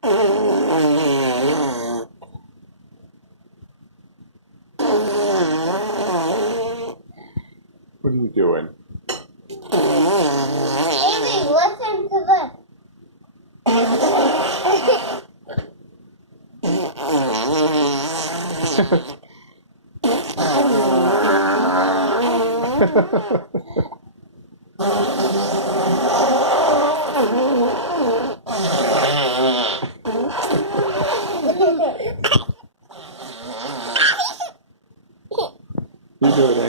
What are you doing? Amy, listen to this. You doing it?